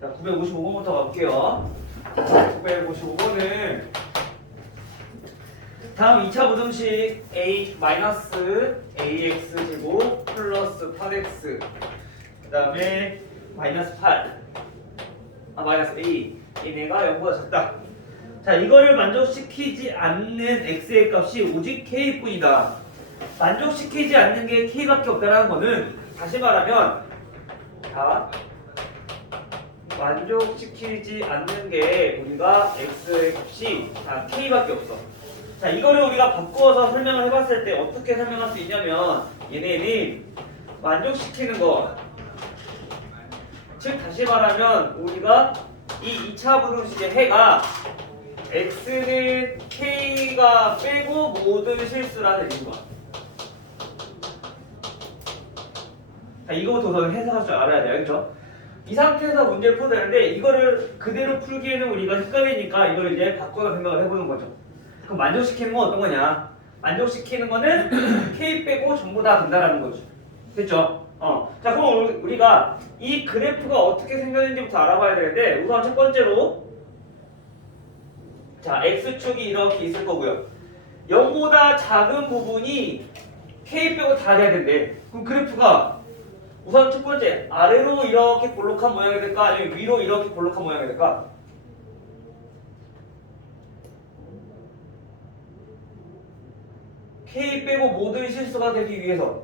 자, 955번부터 가볼게요. 955번은 다음 2차 부등식 a 마이너스 ax 제곱 플러스 8x 그 다음에 마이너스 8 마이너스 a 얘네가 0보다 작다. 자, 이거를 만족시키지 않는 x의 값이 오직 k뿐이다. 만족시키지 않는 게 k밖에 없다는 거는 다시 말하면 자, 만족시키지 않는 게 우리가 x의 값이 k밖에 없어. 자, 이거를 우리가 바꾸어서 설명을 해봤을 때 어떻게 설명할 수 있냐면 얘네는 만족시키는 거, 즉 다시 말하면 우리가 이 2차 부등식의 해가 x는 k가 빼고 모든 실수라는 얘기인 거야. 자, 이거부터 우선 해석할 줄 알아야 돼요. 그렇죠? 이 상태에서 문제를 풀어야 되는데 이거를 그대로 풀기에는 우리가 헷갈리니까 이걸 이제 바꿔서 생각을 해보는 거죠. 그럼 만족시키는 건 어떤 거냐? 만족시키는 거는 k 빼고 전부 다 된다라는 거죠. 됐죠? 자, 그럼 우리가 이 그래프가 어떻게 생겼는지부터 알아봐야 되는데 우선 첫 번째로 자, x축이 이렇게 있을 거고요. 0보다 작은 부분이 k 빼고 다 돼야 된대. 그럼 그래프가 우선 첫 번째 아래로 이렇게 볼록한 모양이 될까? 아니면 위로 이렇게 볼록한 모양이 될까? k 빼고 모든 실수가 되기 위해서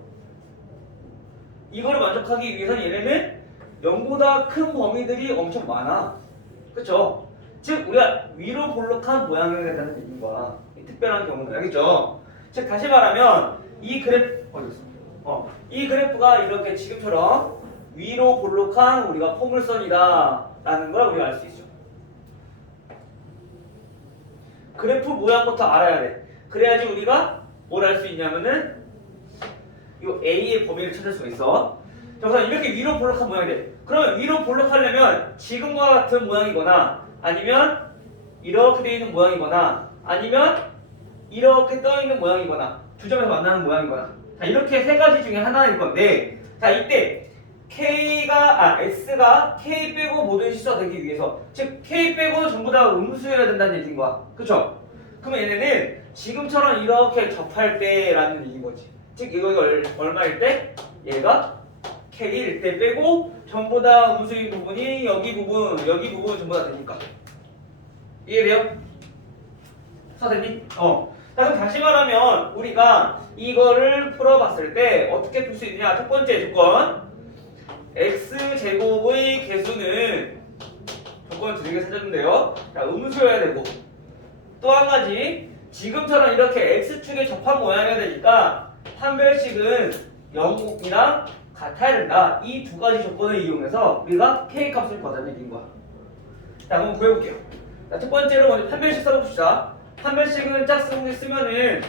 이거를 만족하기 위해서는 얘네는 0보다 큰 범위들이 엄청 많아. 그쵸? 즉 우리가 위로 볼록한 모양이 된다는 얘기인 거야. 특별한 경우는 알겠죠? 즉 다시 말하면 이 이 그래프가 이렇게 지금처럼 위로 볼록한 우리가 포물선이다 라는 걸 우리가 알 수 있죠. 그래프 모양부터 알아야 돼. 그래야지 우리가 뭘 알 수 있냐면은 이 A의 범위를 찾을 수가 있어. 자, 우선 이렇게 위로 볼록한 모양이 돼. 그러면 위로 볼록하려면 지금과 같은 모양이거나 아니면 이렇게 되어 있는 모양이거나 아니면 이렇게 떠 있는 모양이거나 두 점에서 만나는 모양이거나 자, 이렇게 세 가지 중에 하나일 건데 자, 이때 x가 k 빼고 모든 실수가 되기 위해서 즉 k 빼고는 전부 다 음수여야 된다는 얘기인 거야. 그쵸? 그러면 얘네는 지금처럼 이렇게 접할 때라는 얘기인 거지. 즉 이거 얼마일 때? 얘가 k일 때 빼고 전부 다 음수인 부분이 여기 부분 전부 다 되니까. 이해돼요? 사장님? 자, 그럼 다시 말하면 우리가 이거를 풀어봤을 때 어떻게 풀 수 있느냐? 첫 번째 조건 x제곱의 개수는 조건을 두개 찾았는데요. 자, 음수여야 되고 또 한 가지 지금처럼 이렇게 x축에 접한 모양이어야 되니까 판별식은 0이랑 같아야 된다. 이 두 가지 조건을 이용해서 우리가 k 값을 구하자는 얘기인 거야. 자, 한번 구해볼게요. 자, 첫 번째로 먼저 판별식 써봅시다. 판별식은 짝수공에 쓰면은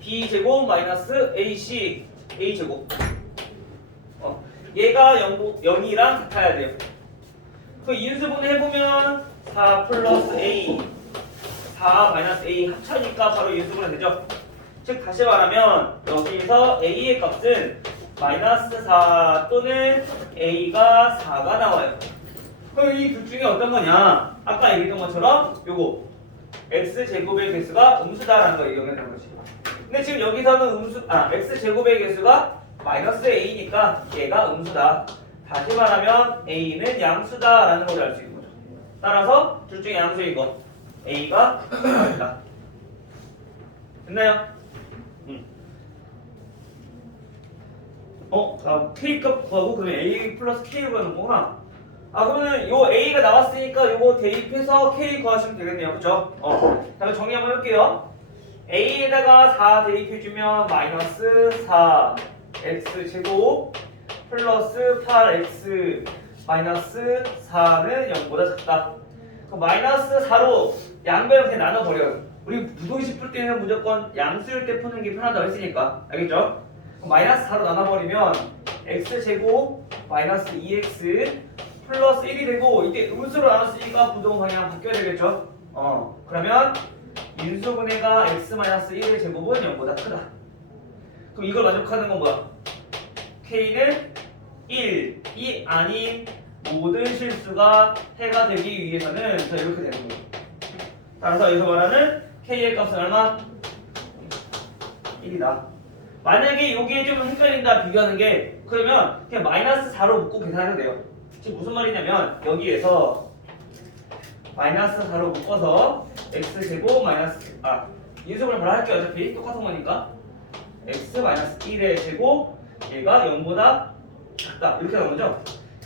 b제곱 마이너스 ac a제곱 얘가 0이랑 같아야 돼요. 그 인수분해 해보면 4 플러스 a 4 마이너스 a 합쳐니까 바로 인수분해 되죠. 즉 다시 말하면 여기서 a의 값은 마이너스 4 또는 a가 4가 나와요. 그럼 이 둘 중에 어떤 거냐? 아까 얘기했던 것처럼 요거 x제곱의 개수가 음수다라는 걸 이용했던 거지. 근데 지금 여기서는 x제곱의 개수가 마이너스 a니까 얘가 음수다. 다시 말하면 a는 양수다라는 걸 알 수 있는 거죠. 따라서 둘 중에 양수인 거 a가 맞다. 됐나요? k값 구하고 그러면 a 플러스 k를 구하는 거구나. 그러면 요 a가 나왔으니까 요거 대입해서 k 구하시면 되겠네요. 그쵸? 자, 그럼 정리 한번 해볼게요. a에다가 4 대입해주면 마이너스 4 x제곱 플러스 8x 마이너스 4는 0보다 작다. 그럼 마이너스 4로 양변을 그냥 나눠버려요. 우리 부동식 풀 때는 무조건 양수일 때 푸는 게 편하다고 했으니까. 알겠죠? 그럼 마이너스 4로 나눠버리면 x제곱 마이너스 2x 플러스 1이 되고 이때 음수로 나눴으니까 부동 방향 바뀌어야 되겠죠? 그러면 인수분해가 x-1의 제곱은 0보다 크다. 그럼 이걸 만족하는 건 뭐야? k는 1이 아닌 모든 실수가 해가 되기 위해서는 자 이렇게 되는 거예요. 따라서 여기서 말하는 k의 값은 얼마? 1이다. 만약에 여기에 좀 헷갈린다 비교하는 게 그러면 그냥 마이너스 4로 묶고 계산해도 돼요. 지금 무슨 말이냐면 여기에서 마이너스 4로 묶어서 x제곱 마이너스 인수분해 바로 할게요. 어차피 똑같은 거니까 x 마이너스 1의 제곱 얘가 0보다 작다 이렇게 나온 거죠.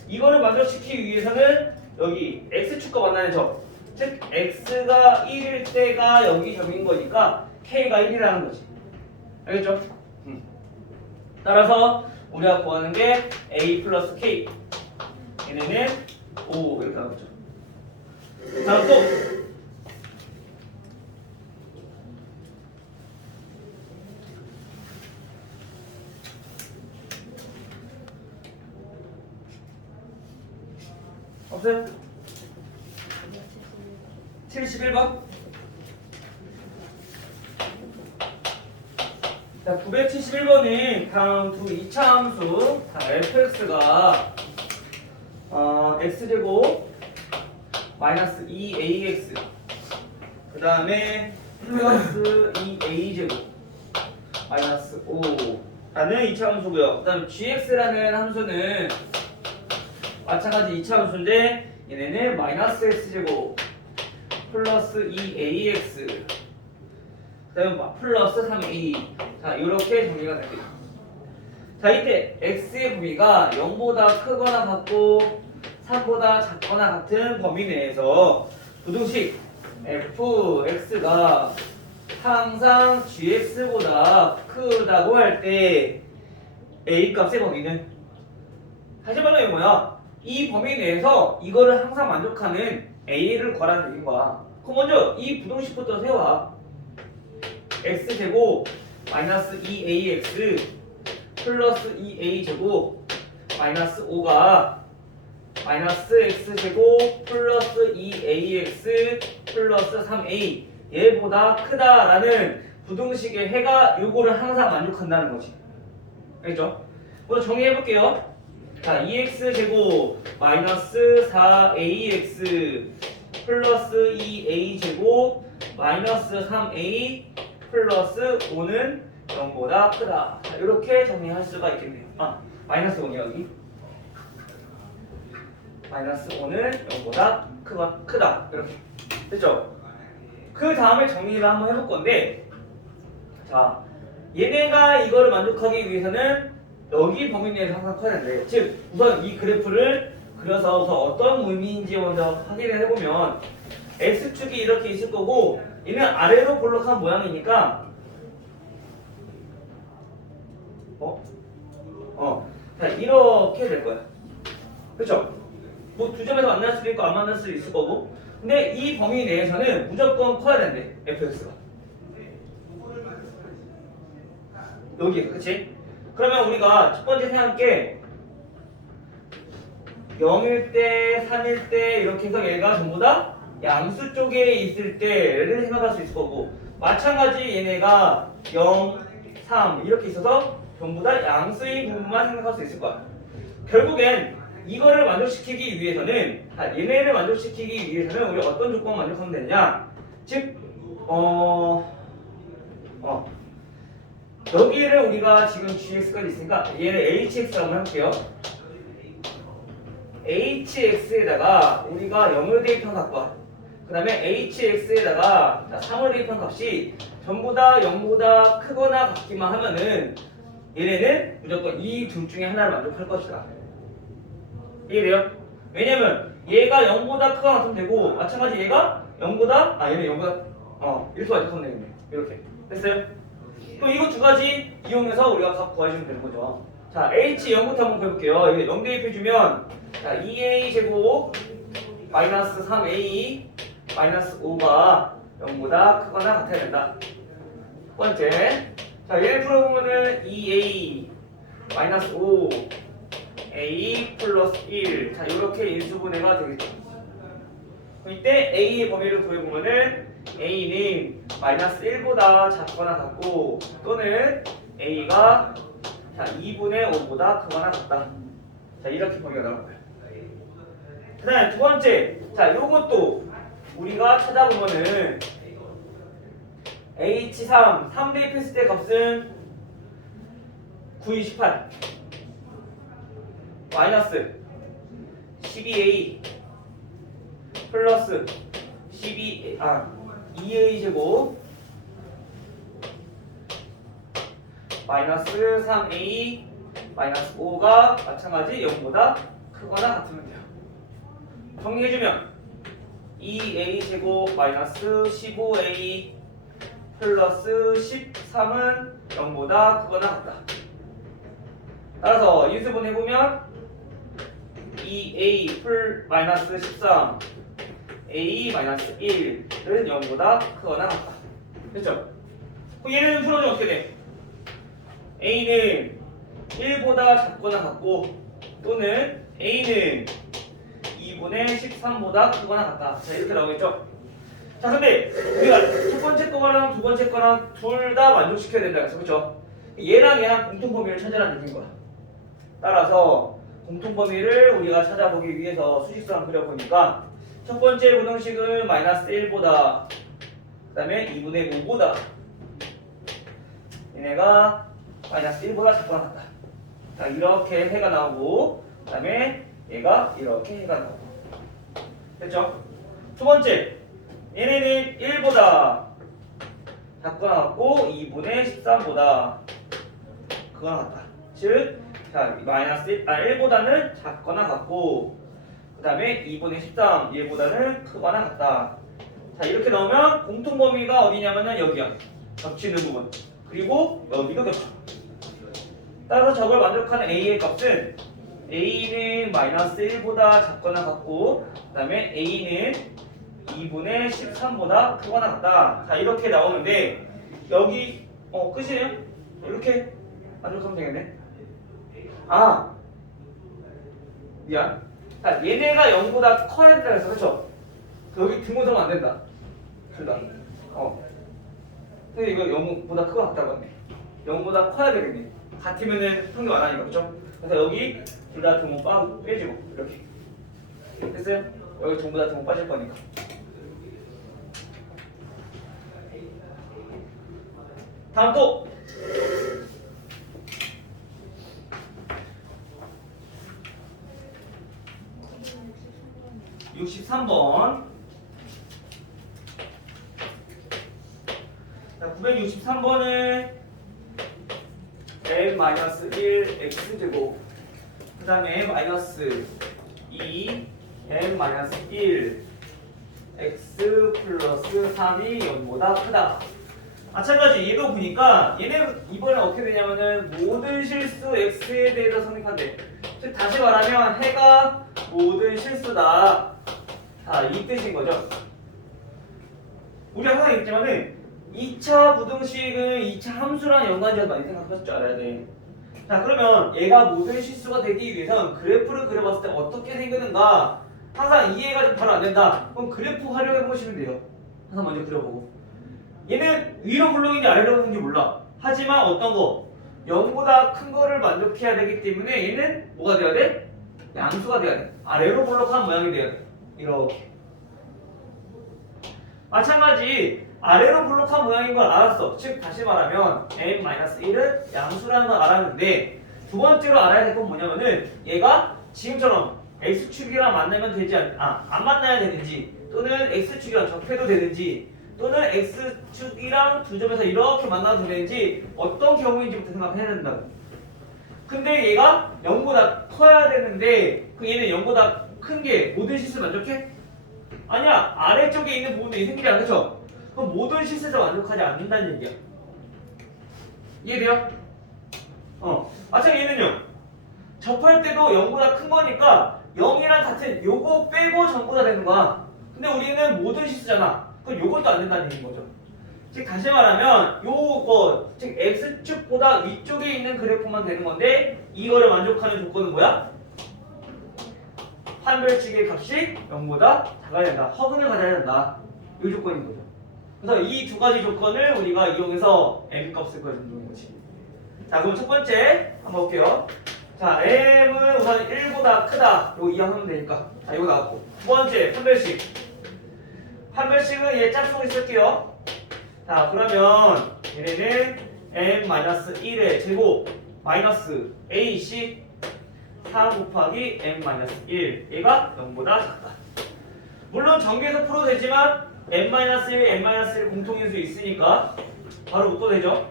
이거를 만족시키기 위해서는 여기 x축과 만나는 점, 즉 x가 1일 때가 여기 점인 거니까 k가 1이라는 거지. 알겠죠? 따라서 우리가 구하는 게 a 플러스 k 얘네는 5 이렇게 나오죠. 다음 또 없어요? 71번. 자, 971번은 다음 두 이차함수 fx가 x제곱 마이너스 2ax 그 다음에 플러스 2a제곱 마이너스 5라는 이차함수고요. 그 다음에 gx라는 함수는 마찬가지 이차함수인데 얘네는 마이너스 x제곱 플러스 2ax 그 다음에 플러스 3a 자 이렇게 정리가 됩니다. 자 이때 x의 범위가 0보다 크거나 같고 3보다 작거나 같은 범위 내에서 부등식 fx가 항상 gx보다 크다고 할 때 a 값의 범위는 다시 말하면 이거 뭐야? 이 범위 내에서 이거를 항상 만족하는 a를 구하라는 얘기인 거야. 그럼 먼저 이 부등식부터 세워. x제곱 마이너스 2ax 플러스 2a제곱 마이너스 5가 마이너스 x제곱 플러스 2ax 플러스 3a 얘보다 크다라는 부등식의 해가 요거를 항상 만족한다는 거지. 알겠죠? 먼저 정리해볼게요. 자 2x제곱 마이너스 4ax 플러스 2a제곱 마이너스 3a 플러스 5는 0보다 크다. 자, 이렇게 정리할 수가 있겠네요. 마이너스 5냐 여기? 마이너스 5는 0보다 크다. 이렇게 됐죠? 그 다음에 정리를 한번 해볼 건데 자 얘네가 이거를 만족하기 위해서는 여기 범위 내에서 항상 커야 되는데 즉 우선 이 그래프를 그려서 우선 어떤 의미인지 먼저 확인을 해보면 x축이 이렇게 있을 거고 얘는 아래로 볼록한 모양이니까 자 이렇게 될 거야. 그렇죠? 뭐 두 점에서 만날 수도 있고 안 만날 수도 있을 거고 근데 이 범위 내에서는 무조건 커야 된대 fx가 여기 그치? 그러면 우리가 첫 번째 생각할 게 0일 때, 3일 때 이렇게 해서 얘가 전부 다 양수 쪽에 있을 때를 생각할 수 있을 거고 마찬가지 얘네가 0, 3 이렇게 있어서 전부 다 양수인 부분만 생각할 수 있을 거야. 결국엔 이거를 만족시키기 위해서는 얘네를 만족시키기 위해서는 우리 어떤 조건을 만족하면 되느냐 즉 여기를 우리가 지금 gx까지 있으니까 얘를 hx라고 해볼게요. hx에다가 우리가 0을 대입한 값과 그 다음에 hx에다가 3을 대입한 값이 전부 다 0보다 크거나 같기만 하면은 얘네는 무조건 이 둘 중에 하나를 만족할 것이다. 이해돼요? 왜냐면 얘가 0보다 크거나 같으면 되고 마찬가지 얘가 0보다 얘는 0보다 이렇게 만족하면 되겠네. 이렇게 됐어요? 그럼 이거 두 가지 이용해서 우리가 값 구해주면 되는 거죠. 자 h 0부터 한번 해볼게요. 이게 0 대입해주면 자 2a 제곱 마이너스 3a 마이너스 5가 0보다 크거나 같아야 된다. 첫 번째 자 얘를 풀어보면은 2a 마이너스 5 a 플러스 1 자 이렇게 인수분해가 되겠죠. 이때 a의 범위를 구해보면은 a는 마이너스 1보다 작거나 같고 또는 a가 자 2분의 5보다 크거나 같다. 자 자, 이렇게 범위가 나올 거예요. 그 다음에 두 번째, 자, 요것도 우리가 찾아보면은 H3, 3 대입했을 때 값은 928 마이너스 12A 플러스 2A 제곱 마이너스 3A 마이너스 5가 마찬가지 0보다 크거나 같으면 돼요. 정리해주면 2A 제곱 마이너스 15A 플러스 13은 0보다 크거나 같다. 따라서 인수분 해보면 2A 마이너스 13 A 마이너스 1은 0보다 크거나 같다. 됐죠? 그럼 얘는 풀어주면 어떻게 돼? A는 1보다 작거나 같고 또는 A는 2분의 13보다 크거나 같다. 자, 이렇게 나오겠죠? 자, 근데 우리가 첫 번째 거랑 두 번째 거랑 둘 다 만족시켜야 된다 그래서 그렇죠? 얘랑 얘랑 공통범위를 찾으라는 얘기인 거야. 따라서 공통범위를 우리가 찾아보기 위해서 수직선 그려보니까 첫 번째 부등식은 마이너스 1보다 그 다음에 2분의 5보다 얘네가 마이너스 1보다 작거나 같다. 자, 이렇게 해가 나오고 그 다음에 얘가 이렇게 해가 나오고 됐죠? 두 번째 얘네는 1보다 작거나 같고 2분의 13보다 그거나 같다. 즉, 자, 마이너스 1보다는 작거나 같고 그 다음에 2분의 13 1보다는 크거나 같다. 자, 이렇게 나오면 공통범위가 어디냐면은 여기야. 겹치는 부분. 그리고 여기도 겹쳐. 따라서 저걸 만족하는 A의 값은 A는 마이너스 1보다 작거나 같고 그 다음에 A는 2분의 13보다 크거나 같다. 자, 이렇게 나오는데 여기 끝이에요? 이렇게 만족하면 되겠네. 아, 미안. 자, 얘네가 0보다 커야 된다 그래서 그렇죠? 여기 등분하면 안 된다. 둘 다. 근데 이거 0보다 크거나 같다고 했네. 0보다 커야 되겠네. 같으면은 평균 안 하니까 그렇죠? 그래서 여기 둘 다 등분 빼주고 이렇게. 됐어요? 여기 전부 다 등분 빠질 거니까. 다음 또 63번. 자, 963번은 m-1 x제곱 그 다음에 마이너스 2 m-1 x 플러스 3이 0보다 크다. 마찬가지 얘도 보니까 얘는 이번에 어떻게 되냐면은 모든 실수 x에 대해서 성립한대. 즉 다시 말하면 해가 모든 실수다. 자, 이 뜻인 거죠. 우리 항상 얘기했지만은 2차 부등식은 2차 함수랑 연관지어서 많이 생각하실 줄 알아야 돼. 자, 그러면 얘가 모든 실수가 되기 위해선 그래프를 그려봤을 때 어떻게 생기는가 항상 이해가 좀 바로 안 된다. 그럼 그래프 활용해 보시면 돼요. 항상 먼저 그려보고. 얘는 위로 블록인지 아래로 블록인지 몰라. 하지만 어떤 거 0보다 큰 거를 만족해야 되기 때문에 얘는 뭐가 돼야 돼? 양수가 돼야 돼. 아래로 블록한 모양이 돼야 돼. 이렇게. 마찬가지 아래로 블록한 모양인 걸 알았어. 즉 다시 말하면 m-1은 양수라는 걸 알았는데 두 번째로 알아야 될 건 뭐냐면은 얘가 지금처럼 x축이랑 만나면 되지 안 만나야 되는지 또는 x축이랑 접해도 되는지 또는 x축이랑 두 점에서 이렇게 만나도 되는지 어떤 경우인지부터 생각해야 된다고. 근데 얘가 0보다 커야 되는데 그 얘는 0보다 큰 게 모든 실수 만족해? 아니야. 아래쪽에 있는 부분들이 생기잖아. 그쵸? 그럼 모든 실수에서 만족하지 않는다는 얘기야. 이해돼요? 마찬가지 얘는요. 접할 때도 0보다 큰 거니까 0이랑 같은 요거 빼고 전부 다 되는 거야. 근데 우리는 모든 실수잖아. 그럼 요것도 안 된다는 얘기인 거죠. 즉 다시 말하면 요거 즉 x축보다 위쪽에 있는 그래프만 되는 건데 이거를 만족하는 조건은 뭐야? 판별식의 값이 0보다 작아야 된다. 허근을 가져야 된다. 이 조건인 거죠. 그래서 이 두 가지 조건을 우리가 이용해서 m 값을 구해주는 거지. 자, 그럼 첫 번째 한번 볼게요. 자, m은 우선 1보다 크다. 이거 이해하면 되니까. 자, 이거 나왔고. 두 번째, 판별식. 판별식은 얘 짝퉁을 쓸게요. 자, 그러면 얘네는 m-1의 제곱 마이너스 a씩 4 곱하기 m-1. 얘가 0보다 작다. 물론 전개해서 풀어도 되지만 m-1, m-1 공통인수 있으니까 바로 묶어도 되죠.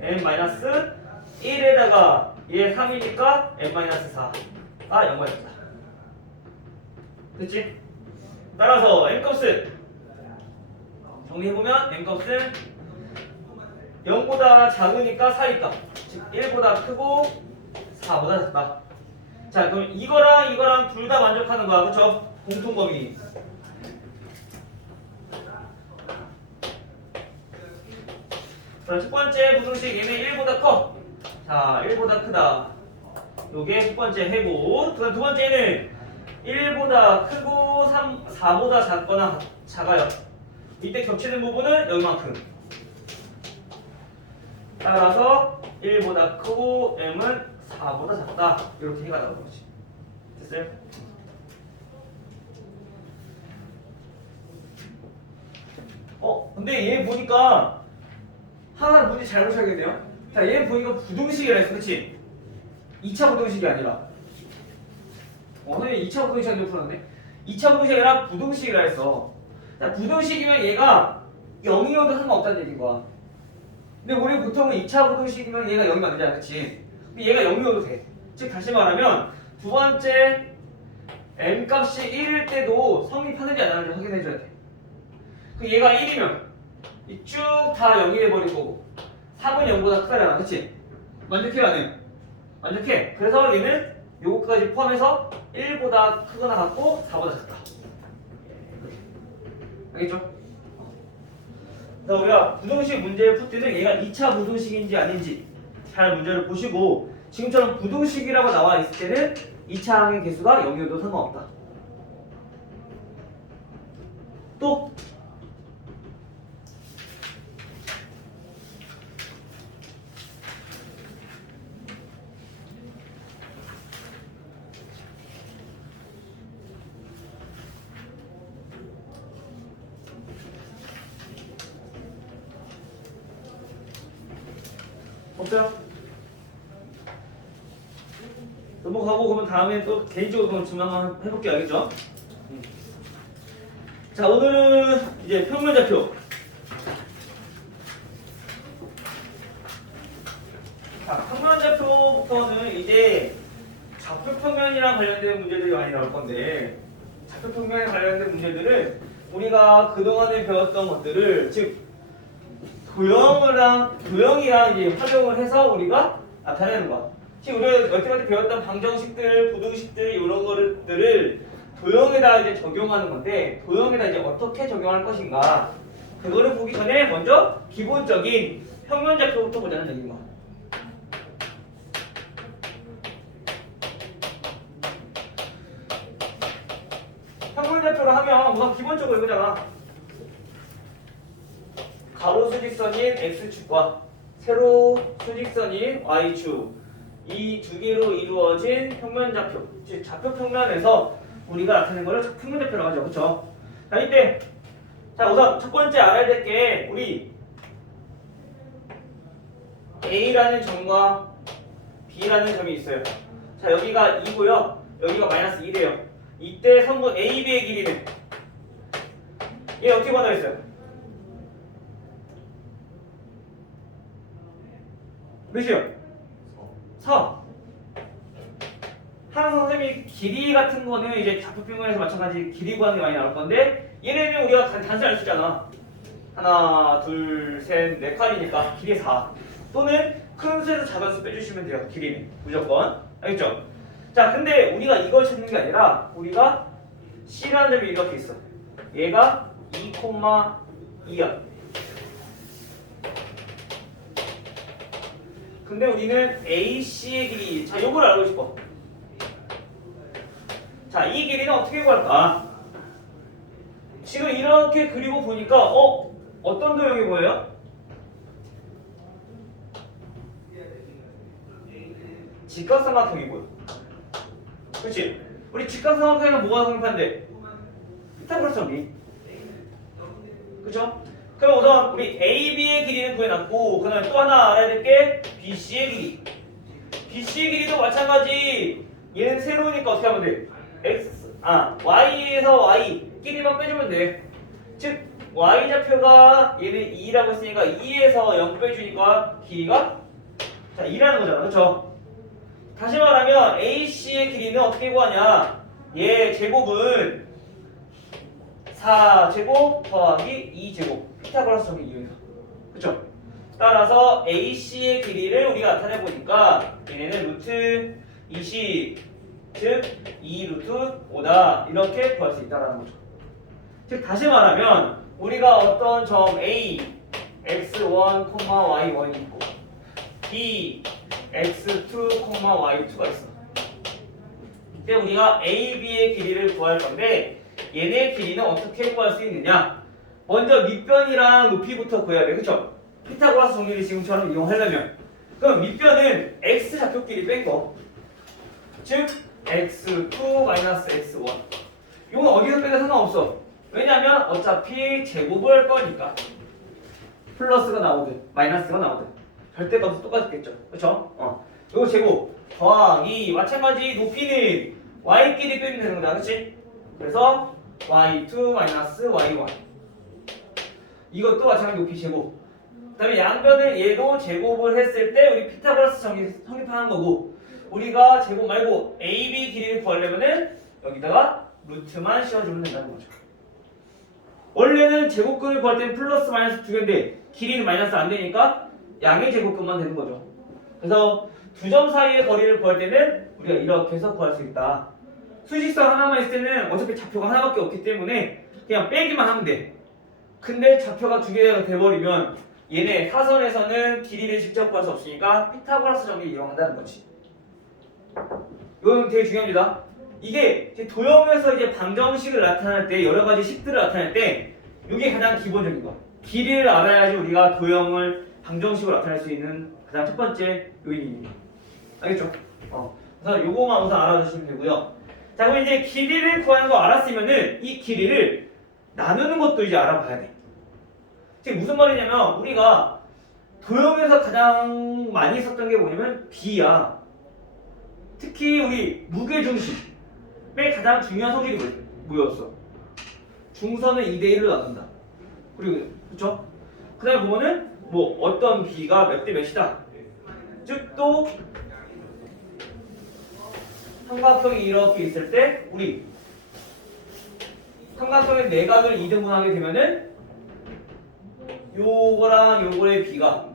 m-1에다가 얘 3이니까 m-4가 0가 됐다. 됐지? 따라서 m값은 정리해보면 m값은 0보다 작으니까 4있다. 즉 1보다 크고 4보다 작다. 자, 그럼 이거랑 둘 다 만족하는 거야. 그쵸? 공통범위. 자, 첫 번째 부등식 얘는 1보다 커. 자, 1보다 크다. 요게 첫 번째 해고. 두 번째는 1보다 크고 4보다 작거나 작아요. 이때 겹치는 부분은 여기만큼. 따라서 1보다 크고 m은 4보다 작다. 이렇게 해가 나오는 거지. 됐어요? 근데 얘 보니까 하나 문제 잘 보셔야겠네요. 자, 얘 보니까 부등식이라 했어. 그치? 2차 부등식이 아니라. 선생님 2차 부등식 아니라 풀었네? 2차 부등식이 아니라 부등식이라 했어. 자, 부등식이면 얘가 0이어도 상관없다는 얘기인 거야. 근데 우리 보통은 2차 부등식이면 얘가 0이 안 되잖아. 그치? 근데 얘가 0이어도 돼. 즉, 다시 말하면 두 번째 m값이 1일 때도 성립하는지 안 하는지 확인해줘야 돼. 그 얘가 1이면 쭉 다 0이 돼버릴 거고 3은 0보다 크다잖아. 그치? 만족해 안 해? 만족해. 그래서 얘는 요거까지 포함해서 1보다 크거나 같고 4보다 작다. 알겠죠? 그래서 우리가 부등식 문제를 풀 때는 얘가 2차 부등식인지 아닌지 잘 문제를 보시고 지금처럼 부등식이라고 나와 있을 때는 2차 항의 개수가 0이어도 상관없다. 또 없어요? 넘어가고 그러면 다음에 또 개인적으로 그럼 질문 한번 해볼게요. 알겠죠? 자, 오늘은 이제 평면좌표. 자, 평면좌표부터는 이제 좌표평면이랑 관련된 문제들이 많이 나올 건데 좌표평면에 관련된 문제들은 우리가 그동안에 배웠던 것들을 즉 도형이랑 이제 활용을 해서 우리가 나타내는 거야. 지금 우리가 여태까지 배웠던 방정식들, 부등식들 이런 것들을 도형에다 이제 적용하는 건데 도형에다 이제 어떻게 적용할 것인가 그거를 보기 전에 먼저 기본적인 평면좌표부터 보자는 얘기인 거야. 평면좌표를 하면 우선 기본적으로 이거잖아. 가로 수직선인 x축과 세로 수직선인 y축 이 두 개로 이루어진 평면좌표 즉 좌표평면에서 우리가 나타내는 것을 평면좌표라고 하죠. 그렇죠? 자, 이때 자 우선 첫 번째 알아야 될 게 우리 A라는 점과 B라는 점이 있어요. 자, 여기가 2고요. 여기가 마이너스 1이에요. 이때 성분 AB의 길이는 얘 어떻게 받아있어요? 몇이요? 4. 항상 선생님이 길이 같은 거는 이제 좌표평면에서 마찬가지 길이 구하는 게 많이 나올 건데 얘네는 우리가 단순히 알 수 있잖아. 하나, 둘, 셋, 네 칸이니까 길이 4. 또는 큰 수에서 작은 수 빼주시면 돼요. 길이는 무조건. 알겠죠? 자, 근데 우리가 이걸 찾는 게 아니라 우리가 C라는 점이 이렇게 있어. 얘가 2,2야. 근데 우리는 AC의 길이 자 요걸 알고 싶어. 자, 이 길이는 어떻게 구할까? 지금 이렇게 그리고 보니까 어떤 도형이 보여요? 직각삼각형이고요. 그렇지? 우리 직각삼각형은 뭐가 성립하는데? 피타고라스 정리. 그쵸? 그럼 우선 우리 AB의 길이는 구해놨고 그 다음에 또 하나 알아야 될 게 BC의 길이. BC의 길이도 마찬가지. 얘는 세로니까 어떻게 하면 돼? Y에서 Y 길이만 빼주면 돼. 즉 Y좌표가 얘는 2라고 했으니까 2에서 0 빼주니까 길이가 자 2라는 거잖아. 그쵸? 다시 말하면 AC의 길이는 어떻게 구하냐? 얘 제곱은 4제곱 더하기 2제곱 피타고라스 정리 이용해서. 그쵸? 따라서 AC의 길이를 우리가 나타내보니까 얘네는 루트 20 즉 2 루트 5다 이렇게 구할 수 있다는 거죠. 즉 다시 말하면 우리가 어떤 점 A x1, y1이 있고 B x2, y2가 있어. 이때 우리가 A, B의 길이를 구할 건데 얘네 길이는 어떻게 구할 수 있느냐? 먼저 밑변이랑 높이부터 구해야 돼. 그쵸? 피타고라스 정리를 지금처럼 이용하려면 그럼 밑변은 x 좌표끼리 뺀 거. 즉 x2 x1 이건 어디서 빼도 상관없어. 왜냐면 어차피 제곱을 할 거니까 플러스가 나오든 마이너스가 나오든 절대값은 똑같겠죠. 그쵸? 이거 제곱 더하기 마찬가지 높이는 y끼리 빼면 되는 거다. 그치? 그래서 y2 마이너스 y1 이것도 마찬가지 높이 제곱. 그 다음에 양변을 얘도 제곱을 했을 때 우리 피타고라스 정리 성립하는 거고 우리가 제곱 말고 AB 길이를 구하려면은 여기다가 루트만 씌워주면 된다는 거죠. 원래는 제곱근을 구할 때는 플러스 마이너스 두 개인데 길이는 마이너스 안 되니까 양의 제곱근만 되는 거죠. 그래서 두 점 사이의 거리를 구할 때는 우리가 이렇게 해서 구할 수 있다. 수직선 하나만 있을 때는 어차피 좌표가 하나밖에 없기 때문에 그냥 빼기만 하면 돼. 근데 좌표가 두 개가 돼버리면 얘네 사선에서는 길이를 직접 구할 수 없으니까 피타고라스 정리를 이용한다는 거지. 이건 되게 중요합니다. 이게 도형에서 이제 방정식을 나타낼 때 여러 가지 식들을 나타낼 때 이게 가장 기본적인 거야. 길이를 알아야지 우리가 도형을 방정식으로 나타낼 수 있는 가장 첫 번째 요인입니다. 알겠죠? 그래서 요거만 우선 알아주시면 되고요. 자, 그럼 이제 길이를 구하는 거 알았으면은 이 길이를 나누는 것도 이제 알아봐야 돼. 지금 무슨 말이냐면 우리가 도형에서 가장 많이 썼던 게 뭐냐면 B야. 특히 우리 무게중심의 가장 중요한 성질이 뭐였어? 중선을 2대1로 나눈다. 그리고 그쵸? 그 다음에 보면은 뭐 어떤 B가 몇 대 몇이다. 즉 또 삼각형이 이렇게 있을 때 우리 삼각형의 내각을 2등분하게 되면은 요거랑 요거의 B가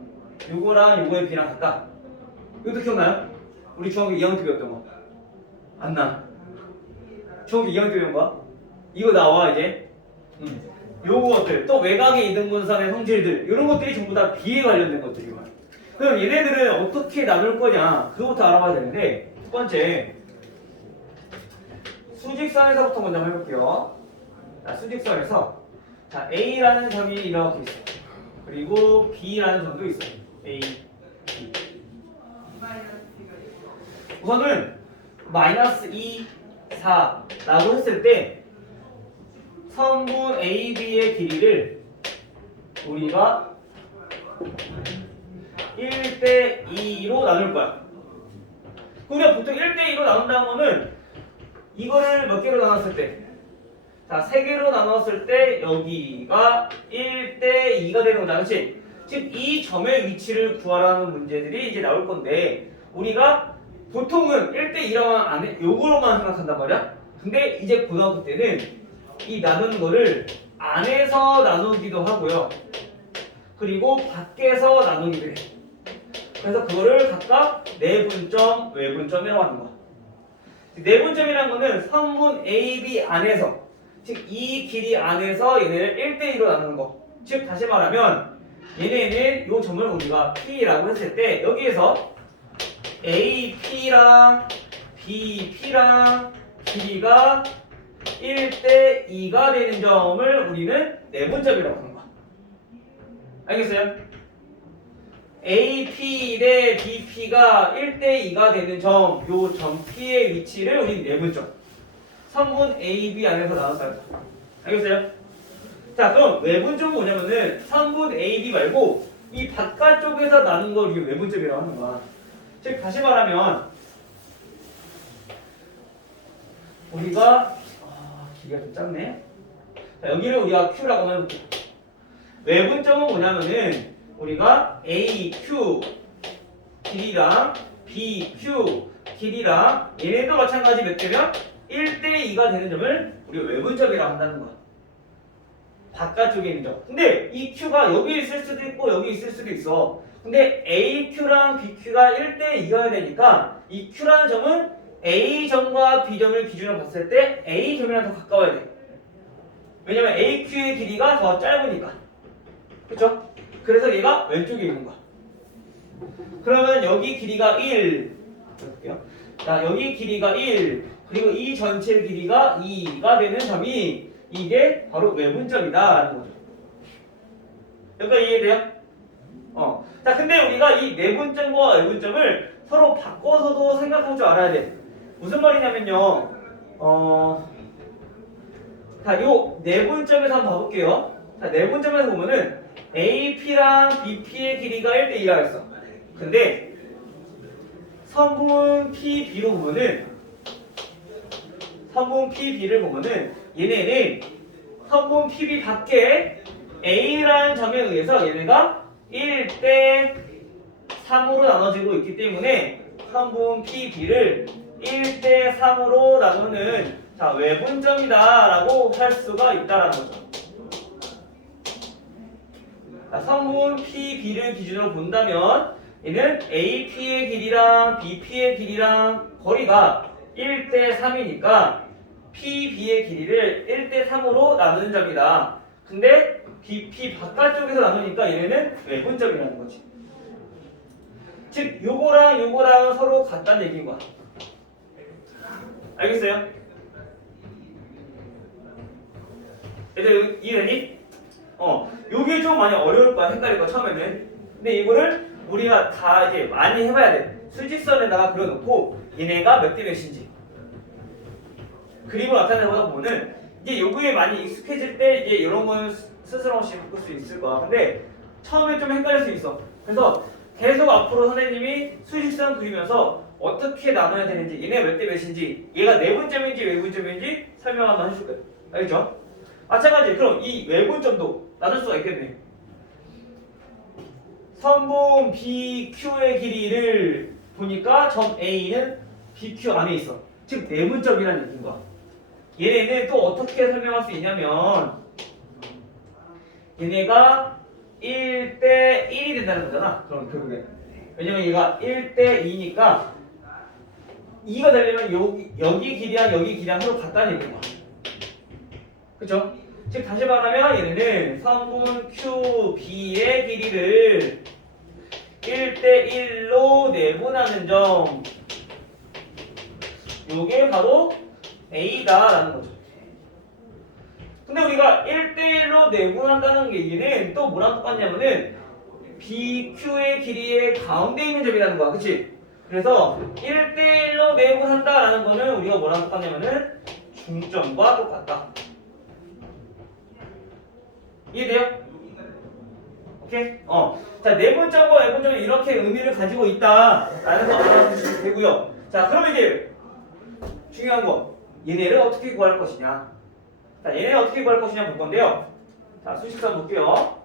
요거랑 요거의 B랑 같다. 이것도 기억나요? 우리 중학교 2학년 때 배웠던 거. 안 나. 중학교 2학년 때 배운 거? 이거 나와 이제. 요것들 또 외곽의 이등분선의 성질들 이런 것들이 전부 다 B에 관련된 것들이야. 그럼 얘네들은 어떻게 나눌 거냐 그거부터 알아봐야 되는데 첫 번째 수직선에서부터 먼저 한번 해볼게요. 자, 수직선에서 자 A라는 점이 이렇게 있어. 그리고 B라는 점도 있어. A, B. 우선은 마이너스 2, 4라고 했을 때 선분 AB의 길이를 우리가 1대 2로 나눌 거야. 우리가 보통 1대 2로 나눈다는 거는 이거를 몇 개로 나눴을 때? 자, 3개로 나눴을 때 여기가 1대 2가 되는 거다. 그렇지? 즉 이 점의 위치를 구하라는 문제들이 이제 나올 건데 우리가 보통은 1대 2라고 안 해. 요거로만 생각한단 말이야. 근데 이제 고등학교 때는 이 나누는 거를 안에서 나누기도 하고요. 그리고 밖에서 나누기도 해. 그래서 그거를 각각 내분점, 외분점이라고 하는 거야. 내분점이라는 거는 선분 AB 안에서, 즉 이 길이 안에서 얘네를 1대2로 나누는 거. 즉 다시 말하면 얘네는 이 점을 우리가 P라고 했을 때 여기에서 AP랑 BP랑 길이가 1대 2가 되는 점을 우리는 내분점이라고 하는 거야. 알겠어요? AP 대 BP가 1대2가 되는 점, 요 점 P의 위치를 우리 내분점 성분 AB 안에서 나눠서 알겠어요? 자, 그럼 외분점은 뭐냐면은 성분 AB 말고 이 바깥쪽에서 나눈 걸 우리 외분점이라고 하는 거야. 즉 다시 말하면 우리가 길이가 좀 작네. 자, 여기를 우리가 Q라고 해볼게. 외분점은 뭐냐면은 우리가 AQ 길이랑 BQ 길이랑 얘네도 마찬가지 몇 개면 1대2가 되는 점을 우리가 외분점이라고 한다는 거야. 바깥쪽에 있는 점. 근데 이 Q가 여기 있을 수도 있고 여기 있을 수도 있어. 근데 AQ랑 BQ가 1대2가 되니까 이 Q라는 점은 A점과 B점을 기준으로 봤을 때 A점이랑 더 가까워야 돼. 왜냐면 AQ의 길이가 더 짧으니까. 그쵸? 그래서 얘가 왼쪽에 있는 거야. 그러면 여기 길이가 1. 볼게요. 자, 여기 길이가 1. 그리고 이 전체 길이가 2가 되는 점이 이게 바로 외분점이다라는 거죠. 여기까지 이해돼요? 자, 근데 우리가 이 내분점과 외분점을 서로 바꿔서도 생각할 줄 알아야 돼. 무슨 말이냐면요. 자, 요 내분점에서 한번 봐볼게요. 자, 내분점에서 보면은 AP랑 BP의 길이가 1대2라 했어. 근데 성분 PB로 보면은 성분 PB를 보면은 얘네는 성분 PB 밖에 A라는 점에 의해서 얘네가 1대3으로 나눠지고 있기 때문에 성분 PB를 1대3으로 나누는 자, 외분점이다 라고 할 수가 있다라는 거죠. 자, 성분 PB를 기준으로 본다면 얘는 AP의 길이랑 BP의 길이랑 거리가 1대3이니까 PB의 길이를 1대3으로 나누는 점이다. 근데 BP 바깥쪽에서 나누니까 얘네는 외분점이라는 거지. 즉 요거랑 요거랑 서로 같다는 얘기인 거야. 알겠어요? 얘들 이해되니? 요게 좀 많이 어려울 거야. 헷갈릴 거야 처음에는. 근데 이거를 우리가 다 이제 많이 해봐야 돼. 수직선에다가 그려놓고 얘네가 몇 대 몇인지 그림으로 나타내보다 보면은 이제 요거에 많이 익숙해질 때 이제 이런 건 스스럼 없이 바꿀 수 있을 거야. 근데 처음에 좀 헷갈릴 수 있어. 그래서 계속 앞으로 선생님이 수직선 그리면서 어떻게 나눠야 되는지 얘네 몇 대 몇인지 얘가 내분점인지 외분점인지 설명 한번 해줄 거예요. 알겠죠? 마찬가지. 그럼 이 외분점도 나눌 수가 있겠네. 성분 BQ의 길이를 보니까 점 A는 BQ 안에 있어. 즉 내분점이라는 얘기인 거야. 얘네는 또 어떻게 설명할 수 있냐면 얘네가 1대1이 된다는 거잖아. 그럼 결국에 왜냐면 얘가 1대2니까 2가 되려면 여기 길이랑 여기 길이랑 서로 같다는 얘기인 거야. 그쵸? 즉 다시 말하면 얘네는 성분 QB의 길이를 1대1로 내분하는 점 요게 바로 A다라는 거죠. 근데 우리가 1대1로 내분한다는 얘기는 또 뭐랑 똑같냐면은 BQ의 길이의 가운데 있는 점이라는 거야. 그치? 그래서 1대1로 내분한다라는 거는 우리가 뭐랑 똑같냐면은 중점과 똑같다. 이해돼요? 오케이? 자, 내분점과 외분점이 이렇게 의미를 가지고 있다라는 거 알아두시면 되고요. 자, 그럼 이제 중요한 거 얘네를 어떻게 구할 것이냐. 자, 얘네를 어떻게 구할 것이냐 볼 건데요. 자, 수직선 볼게요.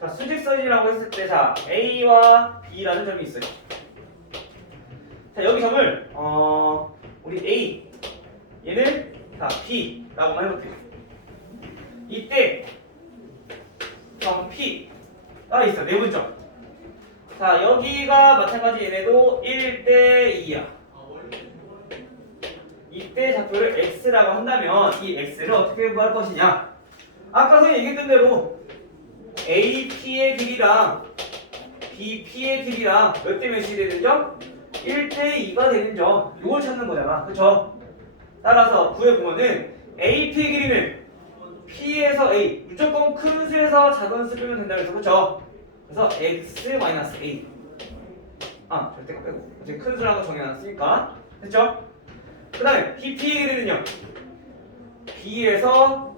자, 수직선이라고 했을 때 자, A와 B라는 점이 있어요. 자, 여기 점을 우리 A 얘는 자, B라고 한번 해볼게요. 이때 점 P가 있어. 내분점. 자, 여기가 마찬가지 얘네도 1대2야. 이때 좌표를 x라고 한다면 이 x를 어떻게 구할 것이냐? 아까 선생님 얘기했던 대로 AP의 길이랑 BP의 길이랑 몇 대 몇이 되는 점? 1대2가 되는 점. 이걸 찾는 거잖아. 그쵸? 따라서 구해보면은 AP의 길이는 P에서 A 무조건 큰 수에서 작은 수 빼면 된다 그래서 그쵸? 그래서 x 마이너스 a. 아, 절대값 빼고. 어차피 큰 수라고 정해놨으니까. 됐죠? 그 다음에 b의 길이는요. b에서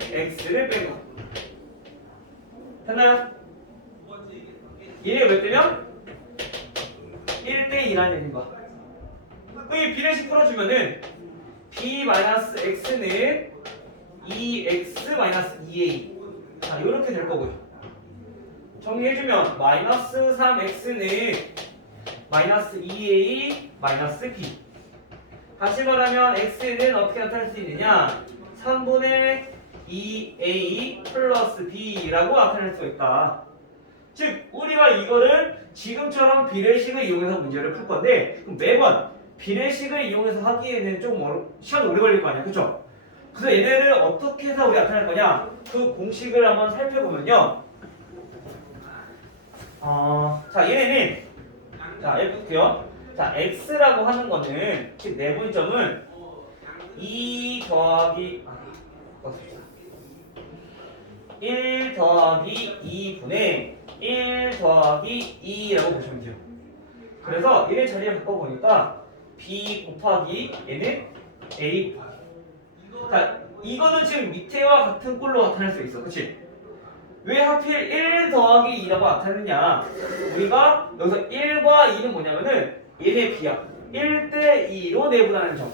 x를 뺀 거. 됐나요? 얘가 몇 대면? 1대 2라는 얘기인가? 이 b를 풀어주면은 b-x는 2x-2a. 자, 이렇게 될 거고요. 정리해주면 마이너스 3x는 마이너스 2a 마이너스 b. 다시 말하면 x는 어떻게 나타낼 수 있느냐? 3분의 2a 플러스 b라고 나타낼 수 있다. 즉 우리가 이거를 지금처럼 비례식을 이용해서 문제를 풀 건데 그럼 매번 비례식을 이용해서 하기에는 좀 시간이 오래 걸릴 거 아니야, 그쵸? 그래서 얘네를 어떻게 해서 우리 나타낼 거냐? 그 공식을 한번 살펴보면요. 자 얘네는 자 여기 볼게요. 자 x라고 하는 거는 즉 내분점은 2 더하기 1 더하기 2분의 1 더하기 2라고 보시면 돼요. 그래서 얘네 자리를 바꿔보니까 b 곱하기 얘는 a 곱하기. 자 이거는 지금 밑에와 같은 꼴로 나타낼 수 있어, 그치? 왜 하필 1 더하기 2라고 나타내느냐? 우리가 여기서 1과 2는 뭐냐면은 얘네 b야. 1대 2로 내분하는 점.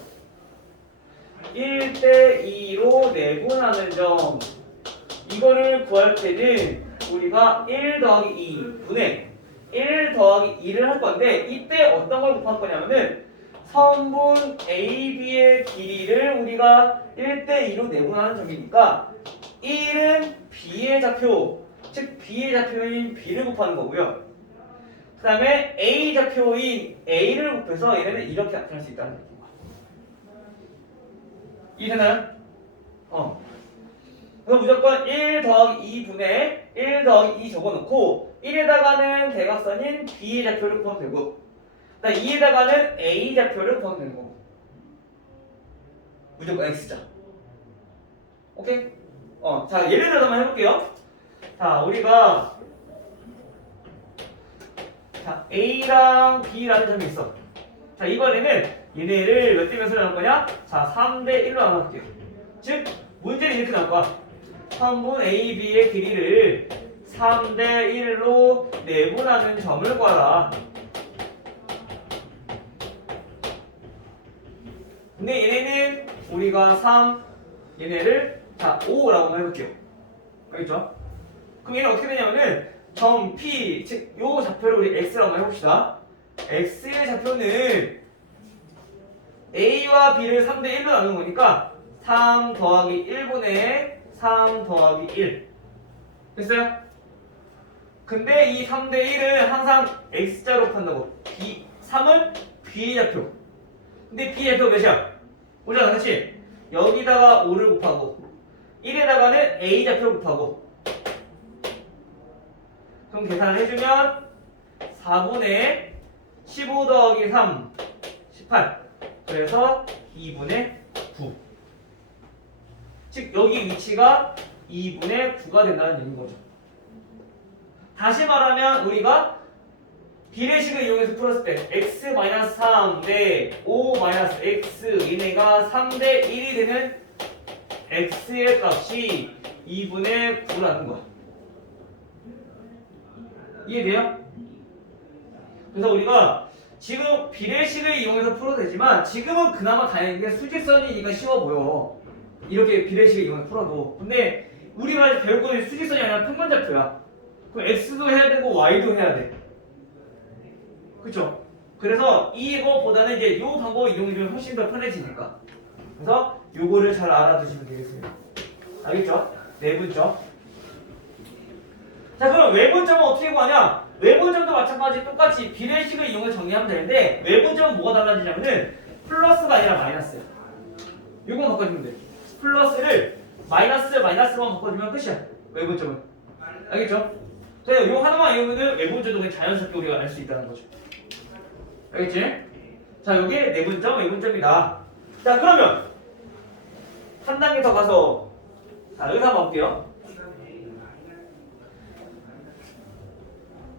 1대 2로 내분하는 점. 이거를 구할 때는 우리가 1 더하기 2분의 1 더하기 2를 할 건데 이때 어떤 걸 곱할 거냐면은 선분 AB의 길이를 우리가 1대 2로 내분하는 점이니까 1은 B의 좌표, 즉 B의 좌표인 B를 곱하는 거고요. 그 다음에 A 좌표인 A를 곱해서 얘네는 이렇게 나타날 수 있다는 거예요. 이해되나요? 그래서 무조건 1 더하기 2분의 1 더하기 2 적어놓고 1에다가는 대각선인 B의 좌표를 곱하면 되고 2에다가는 A 좌표를 곱하면 되는 거고 무조건 X자. 오케이? 자 예를 들어서 한번 해볼게요. 자 우리가 자 A랑 B라는 점이 있어. 자 이번에는 얘네를 몇 대 몇으로 나눌 거냐? 자 3대 1로 나눠볼게요. 즉 문제는 이렇게 나올 거야. 3분 AB의 길이를 3대 1로 내분하는 점을 구하라. 근데 얘네는 우리가 3, 얘네를 자 5라고 한번 해볼게요. 알겠죠? 그럼 얘는 어떻게 되냐면은 점 P, 즉 요 좌표를 우리 X라고 한번 해봅시다. X의 좌표는 A와 B를 3대 1로 나누는 거니까 3 더하기 1분의 3 더하기 1 됐어요? 근데 이 3대 1은 항상 X자로 곱한다고. 3은 B의 좌표. 근데 B의 좌표 몇이야? 보자, 그렇지? 여기다가 5를 곱하고 1에다가는 A 좌표를 곱하고 그럼 계산을 해주면 4분의 15 더하기 3 18 그래서 2분의 9 즉 여기 위치가 2분의 9가 된다는 얘기인 거죠. 다시 말하면 우리가 비례식을 이용해서 풀었을 때 x-3 대 5-x 얘네가 3대 1이 되는 x의 값이 2분의 9라는 거야. 이해돼요? 그래서 우리가 지금 비례식을 이용해서 풀어도 되지만 지금은 그나마 다행인 게 수직선이니까 쉬워 보여. 이렇게 비례식을 이용해서 풀어도. 근데 우리가 배울 거는 수직선이 아니라 평면좌표야. 그럼 x도 해야 되고 y도 해야 돼. 그쵸? 그래서 이거보다는 이제 요 방법을 이용해주면 훨씬 더 편해지니까. 그래서 요거를 잘 알아두시면 되겠습니다. 알겠죠? 내분점. 자 그럼 외분점은 어떻게 구하냐? 외분점도 마찬가지 똑같이 비례식을 이용해서 정리하면 되는데 외분점은 뭐가 달라지냐면은 플러스가 아니라 마이너스야. 요거 바꿔주면 돼. 플러스를 마이너스만 바꿔주면 끝이야. 외분점은. 알겠죠? 자, 요 하나만 이용하면 외분점도 그냥 자연스럽게 우리가 알 수 있다는 거죠. 알겠지? 자, 요게 내분점, 외분점이다. 자, 그러면 한 단계 더 가서 자, 여기서 한번 볼게요.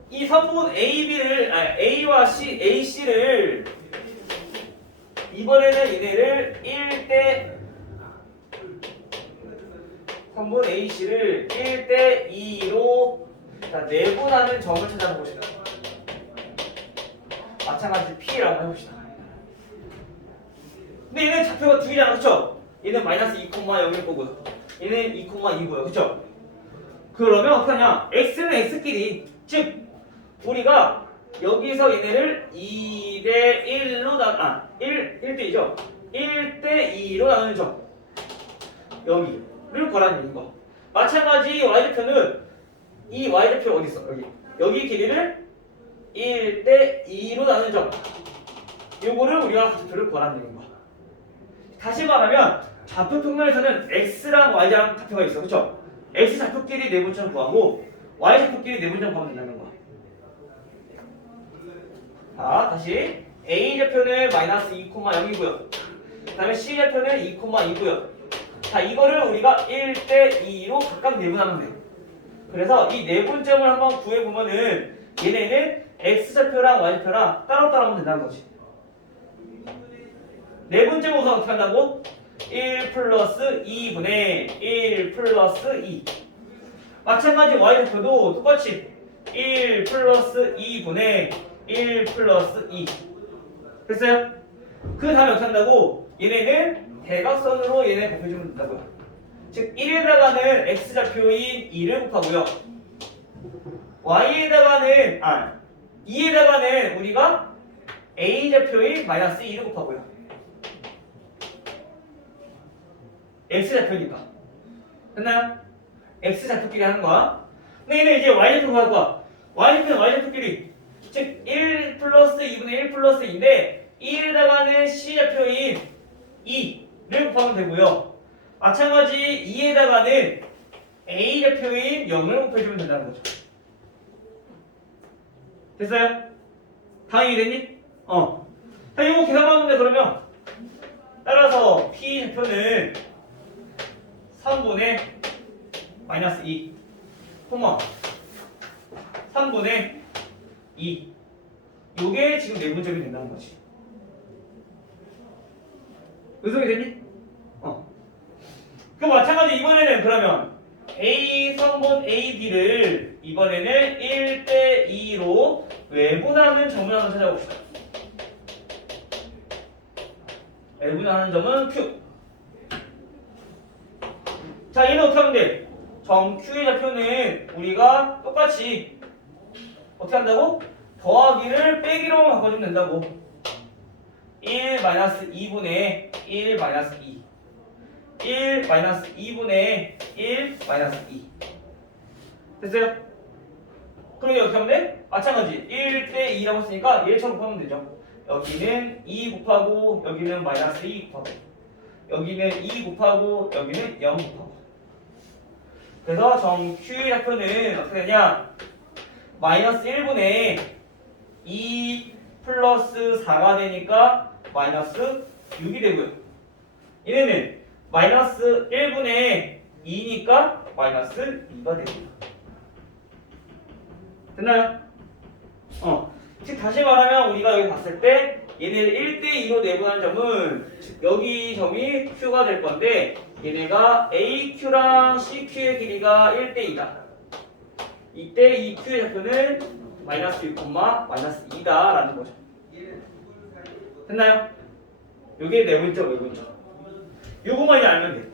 이 선분 A와 AC를 이번에는 얘네를 1대 선분 AC를 1대 2로 내분하는 점을 찾아봅시다. 마찬가지 P라고 해봅시다. 근데 얘는 좌표가 두 개잖아, 그쵸? 얘는 마이너스 2,0일 거고요. 얘는 2,2고요, 그쵸? 그러면 어떻게 하냐? X는 X끼리, 즉 우리가 여기서 얘네를 2대 1로 1대 2죠? 1대 2로 나누는 점 여기를 거라는 얘기인 거. 마찬가지 Y좌표는 이 Y좌표 어디 있어? 여기 길이를 1대 2로 나누는 점 요거를 우리가 좌표를 구하라는 얘기인 거. 다시 말하면 좌표 평면에서는 X랑 Y랑 좌표가 있어, 그쵸? X 좌표끼리 내분점 구하고 Y 좌표끼리 내분점 구하면 된다는 거. 자, 다시 A 좌표는 마이너스 2,0이고요. 그 다음에 C 좌표는 2,2고요. 자, 이거를 우리가 1대 2로 각각 내분하면 돼요. 그래서 이 내분점을 한번 구해보면은 얘네는 X좌표랑 Y좌표랑 따로따로 하면 된다는 거지. 내분점을 우선 어떻게 한다고? 1 플러스 2분의 1 플러스 2. 마찬가지 Y좌표도 똑같이 1 플러스 2분의 1 플러스 2. 됐어요? 그 다음에 어떻게 한다고? 얘네는 대각선으로 얘네 곱해주면 된다고요. 즉 1에다가는 X좌표인 2를 곱하고요. Y에다가는 2에다가는 우리가 A좌표인 마이너스 2를 곱하고요. X좌표니까. 됐나요? X좌표끼리 하는 거야. 근데 얘는 이제 Y좌표 구할 거야. Y좌표는 Y좌표끼리. 즉 1 플러스 2분의 1 플러스 2인데 1에다가는 C좌표인 2를 곱하면 되고요. 마찬가지 2에다가는 A좌표인 0을 곱해주면 된다는 거죠. 됐어요? 다 이해됐니? 자, 이거 계산하는데 그러면 따라서 P좌표는 3분의 마이너스 2 3분의 2 요게 지금 내분점이 된다는 거지. 의성이 됐니? 그럼 마찬가지 이번에는 그러면 A 선분 AB를 이번에는 1대 2로 외분하는 점을 한번 찾아봅시다. 외분하는 점은 Q. 자, 얘는 어떻게 하면 돼? 점 Q의 좌표는 우리가 똑같이 어떻게 한다고? 더하기를 빼기로 바꿔주면 된다고. 1 마이너스 2분의 1 마이너스 2 1 마이너스 2분의 1 마이너스 2 됐어요? 그럼 어떻게 하면 돼? 마찬가지 1대 2라고 했으니까 얘처럼 곱하면 되죠. 여기는 2 곱하고 여기는 마이너스 2 곱하고 여기는 2 곱하고 여기는 0 곱하고. 그래서 점 Q의 좌표는 어떻게 되냐? 마이너스 1분의 2 플러스 4가 되니까 마이너스 6이 되고요. 얘네는 마이너스 1분의 2니까 마이너스 2가 됩니다. 됐나요? 즉 다시 말하면 우리가 여기 봤을 때 얘네를 1대 2로 내분한 점은 즉 여기 점이 Q가 될 건데 얘네가 AQ랑 CQ의 길이가 1대 2다. 이때 이 Q의 좌표는 마이너스 6, 마이너스 2다 라는 거죠. 됐나요? 요게 내분점, 외분점. 요거만 이제 알면 돼.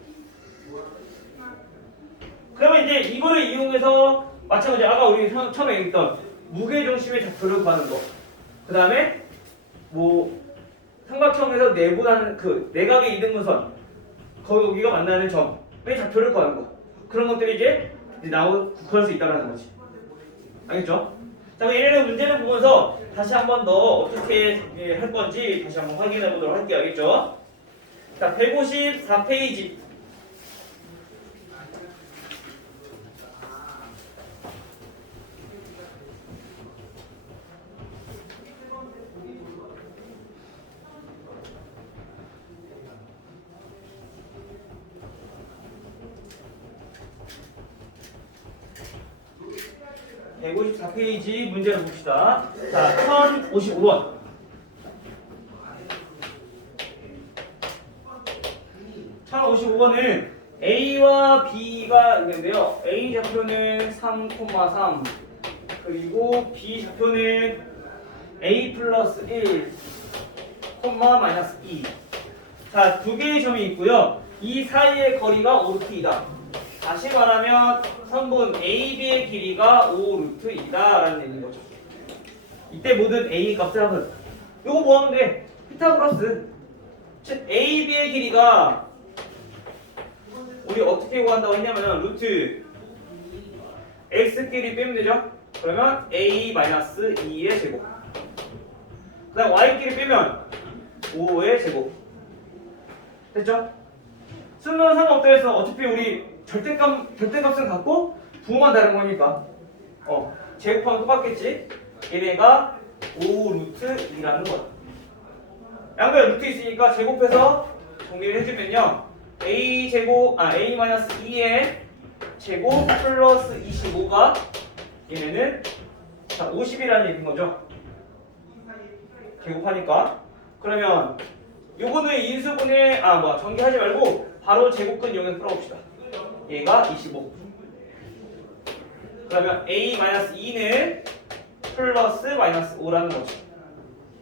그러면 이제 이거를 이용해서 마찬가지 아까 우리 처음에 얘기했던 무게중심의 좌표를 구하는 거. 그 다음에 뭐 삼각형에서 내분하는 그 내각의 이등분선 거기가 만나는 점의 좌표를 구하는 거. 그런 것들이 이제 구할 수 있다는 거지. 알겠죠? 자, 그럼 얘네는 문제를 보면서 다시 한 번 더 어떻게 할 건지 다시 한번 확인해 보도록 할게요. 알겠죠? 자, 154페이지. 154페이지 문제를 봅시다. 자, 1055번. (1055번은) A와 B가 있는데요. A 좌표는 3,3 그리고 B 좌표는 A 플러스 1, 마이너스 2. 자, 두 개의 점이 있고요. 이 사이의 거리가 5루트이다. 다시 말하면 선분 AB의 길이가 5루트이다 라는 얘기인 거죠. 이때 모든 A 값을 하면 이거 뭐 하면 돼? 피타고라스. 즉 AB의 길이가 우리 어떻게 구한다고 했냐면 루트 x끼리 빼면 되죠? 그러면 a-2의 제곱. 그 다음 y끼리 빼면 5의 제곱. 됐죠? 수는 상관없다 해서 어차피 우리 절대값은 같고 부호만 다른 거니까 제곱하면 똑같겠지? 얘네가 5루트2라는 거야. 양변에 루트 있으니까 제곱해서 정리를 해주면요 a-2의 제곱 플러스 25가 얘네는 50이라는 얘기인 거죠. 제곱하니까. 그러면 요거는 인수분해 전개하지 말고 바로 제곱근 이용해서 풀어봅시다. 얘가 25. 그러면 a-2는 플러스 마이너스 5라는 거죠.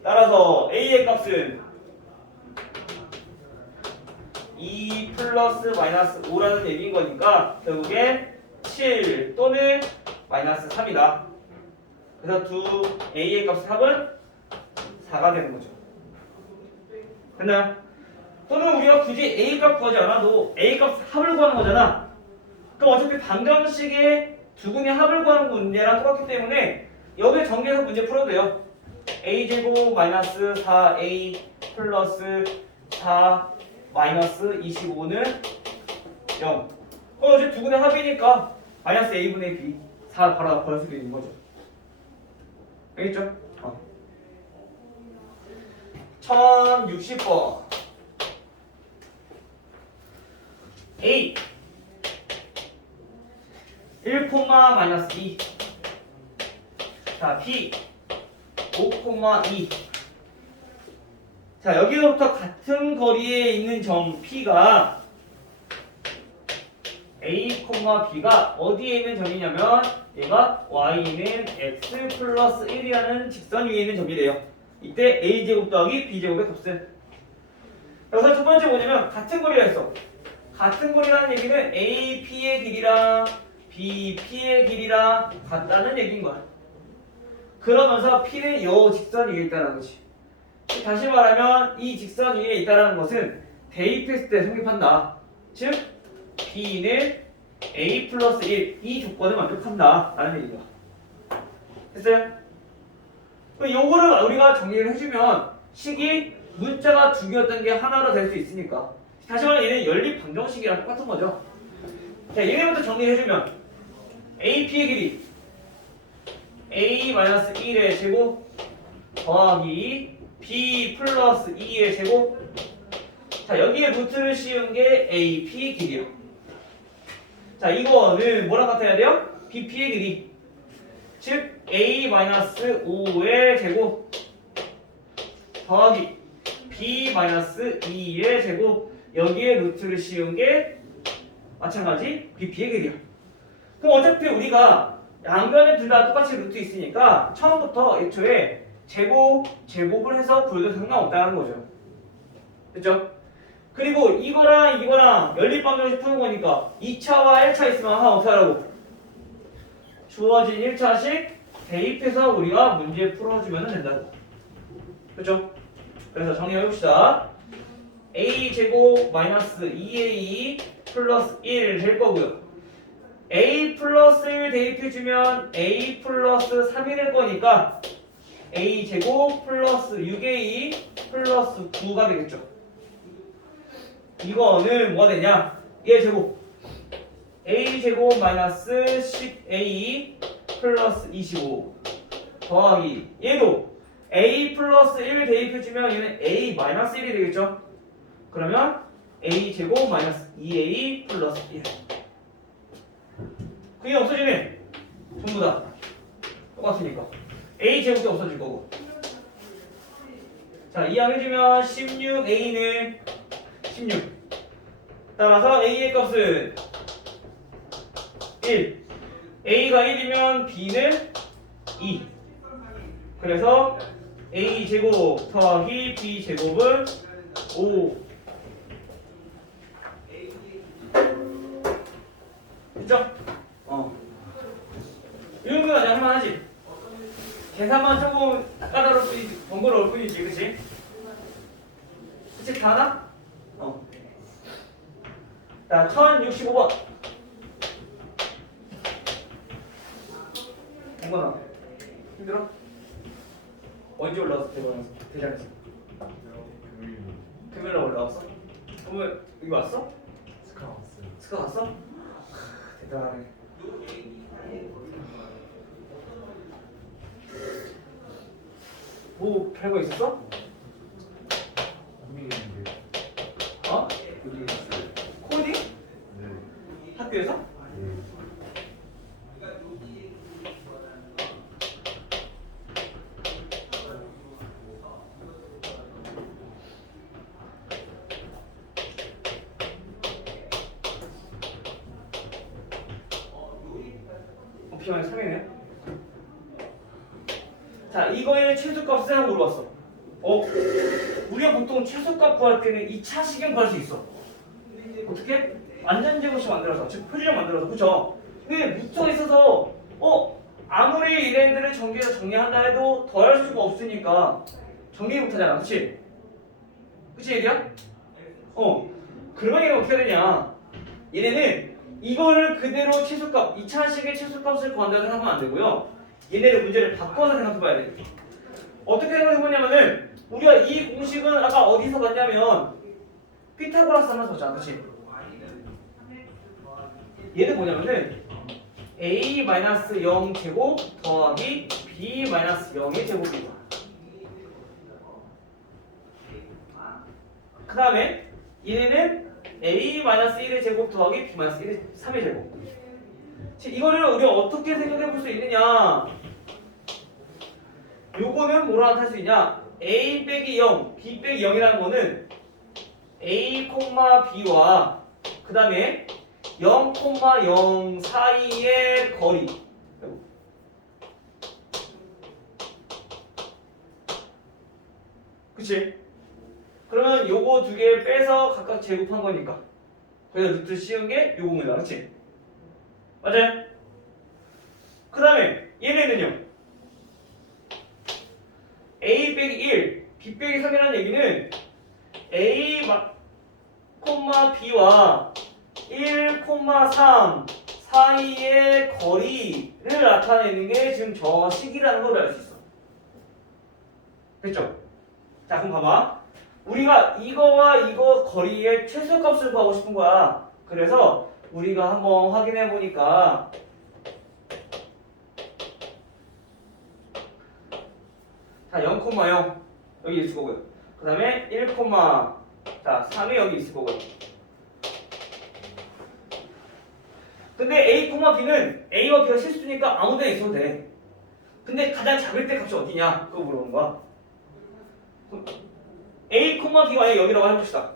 따라서 a의 값은 2 플러스 마이너스 5라는 얘기인 거니까 결국에 7 또는 마이너스 3이다. 그래서 두 a의 값 합은 4가 되는 거죠. 됐나요? 또는 우리가 굳이 a 값 구하지 않아도 a 값 합을 구하는 거잖아. 그럼 어차피 방정식의 두 분의 합을 구하는 문제랑 똑같기 때문에 여기에 정리해서 문제 풀어도 돼요. a제곱 마이너스 4a 플러스 4 마이너스 25는 0. 어차피 두 분의 합이니까 마이너스 a분의 b 4 바로 구할 수도 있는 거죠. 알겠죠? 1060번 A 1, 마이너스 2. 자, B 5,2. 자, 여기로부터 같은 거리에 있는 점 P가 A, B가 어디에 있는 점이냐면 얘가 Y는 X 플러스 1이라는 직선 위에 있는 점이래요. 이때 A제곱 더하기 B제곱의 값은. 여기서 첫 번째 뭐냐면 같은 거리가 있어. 같은 거리라는 얘기는 A, P의 길이랑 B, P의 길이랑 같다는 얘기인 거야. 그러면서 P는 요 직선 위에 있다는 거지. 다시 말하면 이 직선 위에 있다는 것은 대입했을 때 성립한다. 즉 B는 A 플러스 1 이 조건을 만족한다 라는 얘기야. 됐어요? 요거를 우리가 정리를 해주면 식이 문자가 두 개였던 게 하나로 될 수 있으니까. 다시 말하면 얘는 연립 방정식이랑 똑같은 거죠. 자, 얘네부터 정리해주면 AP의 길이 A-1의 제곱 더하기 B 플러스 2의 제곱. 자, 여기에 루트를 씌운 게 AP 길이요. 자, 이거는 뭐랑 같아야 돼요? BP의 길이. 즉 A-5의 제곱 더하기 B-2의 제곱. 여기에 루트를 씌운 게 마찬가지 BP의 길이야. 그럼 어차피 우리가 양변에 둘 다 똑같이 루트 있으니까 처음부터 애초에 제곱을 해서 구해도 상관없다는 거죠. 됐죠? 그리고 이거랑 연립방정식 푸는 거니까 2차와 1차 있으면 하나 어떻게 하라고? 주어진 1차씩 대입해서 우리가 문제 풀어주면 된다고. 그렇죠? 그래서 정리해봅시다. a제곱 마이너스 2a 플러스 1 될 거고요. a 플러스 1 대입해주면 a 플러스 3이 될 거니까 a제곱 플러스 6a 플러스 9가 되겠죠. 이거는 뭐가 되냐? 얘 제곱 a제곱 마이너스 10a 플러스 25 더하기 얘도 a 플러스 1 대입해주면 얘는 a 마이너스 1이 되겠죠. 그러면 a제곱 마이너스 2a 플러스 1 그게 없어지네 전부 다. 똑같으니까 a 제곱도 없어질 거고. 자, 이항해주면 16a는 16. 따라서 a의 값은 1. a가 1이면 b는 2. 그래서 a 제곱 더하기 b 제곱은 5. 됐죠? 이 정도는 아직 할만하지? 계산만 조금 까다로울 뿐이지, 번거로울 뿐이지, 그치? 그치, 다 하나? 자, 1065번. 공건아, 힘들어? 언제 올라왔어, 대전에서? 금요일에 올라왔어? 그러면 여기 왔어? 스카 왔어요. 스카 갔어? 대단하네. 뭐 별거 있었어? 고민했는데. 어? 고민했어요. 코딩? 네. 학교에서? 네. 비만이 3이네. 자, 이거의 최소값을 한번 물어봤어. 우리가 보통 최소값 구할 때는 2차 식은 구할 수 있어. 어떻게? 안전제곱식 만들어서, 즉 표준형 만들어서, 그쵸? 근데 묻혀 있어서 아무리 얘네들을 전개해서 정리한다 해도 더할 수가 없으니까 정리 못하잖아, 그치? 그치 얘들아? 그러면 얘는 어떻게 해야 되냐? 얘네는 이거를 그대로 최소값, 2차식의 최소값을 구한다고 생각하면 안 되고요. 얘네를 문제를 바꿔서 생각해봐야 돼. 어떻게 생각해보냐면은 우리가 이 공식은 아까 어디서 봤냐면 피타고라스 하면서 봤잖아, 그치? 얘는 뭐냐면은 a-0 제곱 더하기 b-0의 제곱이다. 그 다음에 얘네는 a-1의 제곱 더하기 b-1의 3의 제곱. 이거를 우리가 어떻게 생각해 볼 수 있느냐? 요거는 뭐라 할 수 있냐? a 빼기 0, b 빼기 0이라는 거는 a, b와 그 다음에 0, 0 사이의 거리. 그치? 그러면 요거 두 개 빼서 각각 제곱한 거니까. 그래서 루트 씌운 게 요겁니다. 그치? 맞아요? 그 다음에 얘네는요. a 빼기 1, b 빼기 3이라는 얘기는 a, b와 1, 3 사이의 거리를 나타내는 게 지금 저 식이라는 걸 알 수 있어. 됐죠? 자, 그럼 봐봐. 우리가 이거와 이거 거리의 최소값을 구하고 싶은 거야. 그래서 우리가 한번 확인해 보니까 자, 0,0 여기 있을 거고요. 그 다음에 1, 자, 3이 여기 있을 거고요. 근데 A, B는 A와 B가 실수니까 아무 데나 있어도 돼. 근데 가장 작을 때 값이 어디냐? 그거 물어보는 거야. A, B가 만약 여기라고 해봅시다.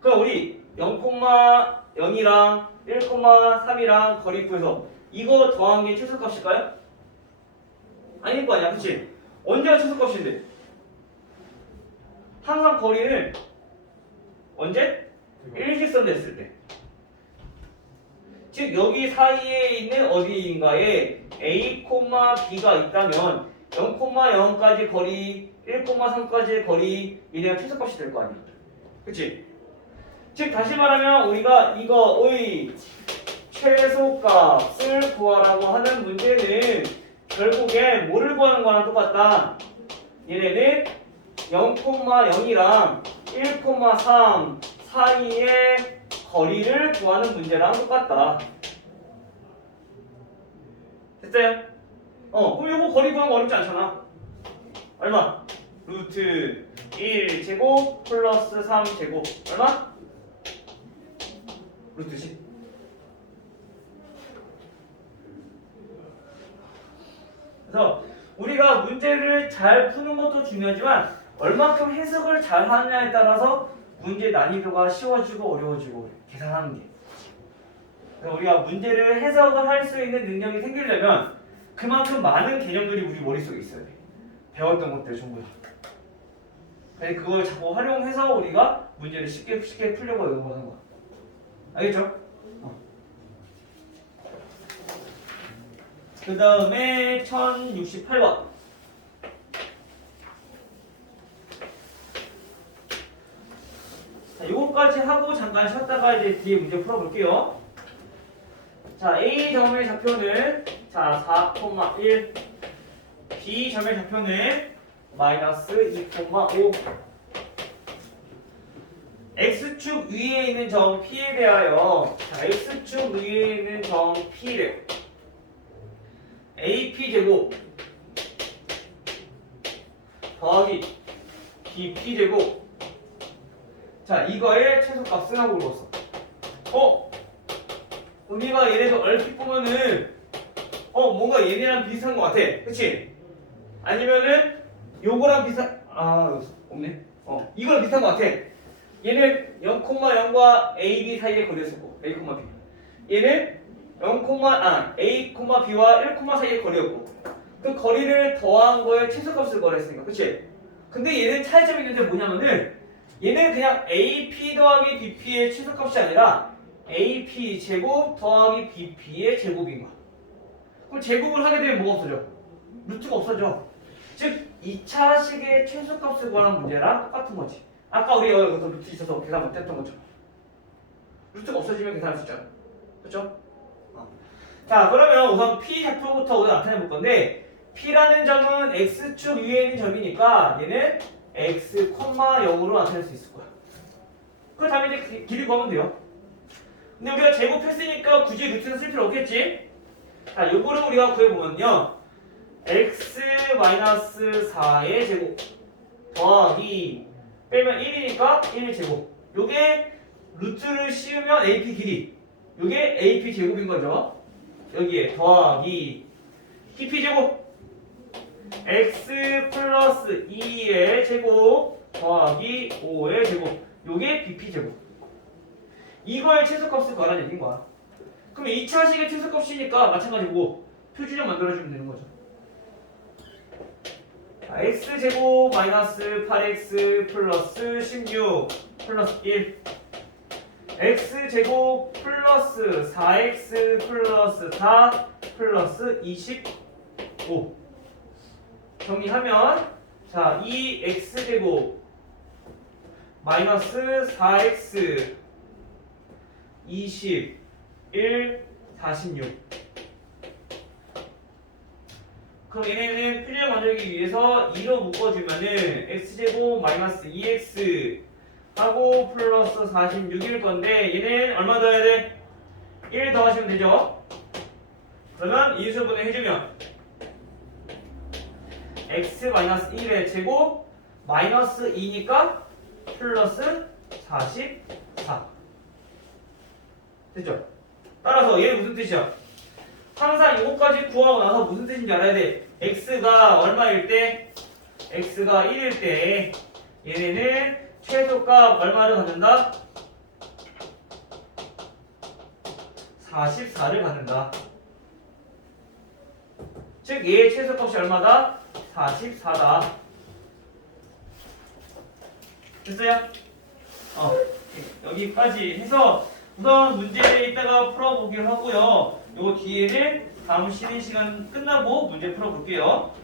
그럼 우리 0,0이랑 1,3이랑 거리 구해서 이거 더한 게 최소값일까요? 아닐 거 아니야, 그치? 언제가 최소값인데? 항상 거리는 언제? 일직선 됐을 때. 즉 여기 사이에 있는 어디인가에 A, B가 있다면 0,0까지 거리, 1,3까지의 거리 얘네가 최소값이 될 거 아니야. 그치? 즉 다시 말하면 우리가 이거의 최소값을 구하라고 하는 문제는 결국에 뭐를 구하는 거랑 똑같다. 얘네는 0,0이랑 1,3 사이의 거리를 구하는 문제랑 똑같다. 됐어요? 그럼 이거 거리 구하는 거 어렵지 않잖아. 얼마? 루트 1제곱 플러스 3제곱 얼마? 루트 10. 그래서 우리가 문제를 잘 푸는 것도 중요하지만 얼만큼 해석을 잘 하느냐에 따라서 문제 난이도가 쉬워지고 어려워지고 계산하는 게. 그래서 우리가 문제를 해석을 할 수 있는 능력이 생기려면 그만큼 많은 개념들이 우리 머릿속에 있어야 돼. 배웠던 것들 전부 다. 그래서 그걸 자꾸 활용해서 우리가 문제를 쉽게 풀려고 연구하는 거야. 알겠죠? 그 다음에 1068번. 자, 요거까지 하고 잠깐 쉬었다가 이제 뒤에 문제 풀어볼게요. 자, A 점의 좌표는 자 4,1, B 점의 좌표는 마이너스 2,5. X축 위에 있는 점 P에 대하여 자, X축 위에 있는 점 P를 AP 제곱 더하기 BP 제곱 자 이거의 최소값은 하고 물었어. 우리가 얘네도 얼핏 보면은 뭔가 얘네랑 비슷한 것 같아. 그치? 아니면은 요거랑 비슷한 없네. 이거랑 비슷한 것 같아. 얘는 0,0과 AB 사이에 거리였었고 A, B 얘는 A, B와 1, 사이의 거리였고 그 거리를 더한 거에 최소값을 구하랬으니까 그치? 근데 얘는 차이점이 있는데 뭐냐면은 얘는 그냥 AP 더하기 BP의 최소값이 아니라 AP 제곱 더하기 BP의 제곱인 거야. 그럼 제곱을 하게 되면 뭐가 없어져? 루트가 없어져. 즉 2차식의 최소값을 구하는 문제랑 똑같은 거지. 아까 우리가 여기서 루트 있어서 계산 못했던 것처럼 루트가 없어지면 계산할 수 있잖아. 그렇죠? 자 그러면 우선 P 좌표부터 우리가 나타내 볼 건데 P라는 점은 X축 위에 있는 점이니까 얘는 X, 0으로 나타낼 수 있을 거야. 그 다음에 이제 길이 구하면 돼요. 근데 우리가 제곱했으니까 굳이 루트는 쓸 필요 없겠지? 자 요거를 우리가 구해보면요 X-4의 제곱 더하기 빼면 1이니까 1제곱 요게 루트를 씌우면 AP 길이 요게 AP 제곱인 거죠. 여기에 더하기 PP 제곱 X 플러스 2의 제곱 더하기 5의 제곱 요게 BP 제곱 이거의 최소값을 구하라는 얘기인 거야. 그럼 2차식의 최소값이니까 마찬가지고 표준형 만들어주면 되는 거죠. X제곱 마이너스 8X 플러스 16 플러스 1 X제곱 플러스 4X 플러스 4 플러스 25 정리하면 자 2X제곱 마이너스 4X 21 46 그럼 얘네는 표준형 만들기 위해서 2로 묶어주면은 X제곱 마이너스 2X 하고 플러스 46일 건데 얘는 얼마 더해야 돼? 1 더하시면 되죠? 그러면 인수분해 해주면 X 마이너스 1의 제곱 마이너스 2니까 플러스 44 됐죠? 따라서 얘는 무슨 뜻이야? 항상 이거까지 구하고 나서 무슨 뜻인지 알아야 돼. X가 얼마일 때? X가 1일 때 얘네는 최소값 얼마를 갖는다? 44를 갖는다. 즉 얘의 최소값이 얼마다? 44다. 됐어요? 여기까지 해서 우선 문제를 이따가 풀어보기로 하고요. 요 뒤에는 다음 쉬는 시간 끝나고 문제 풀어볼게요.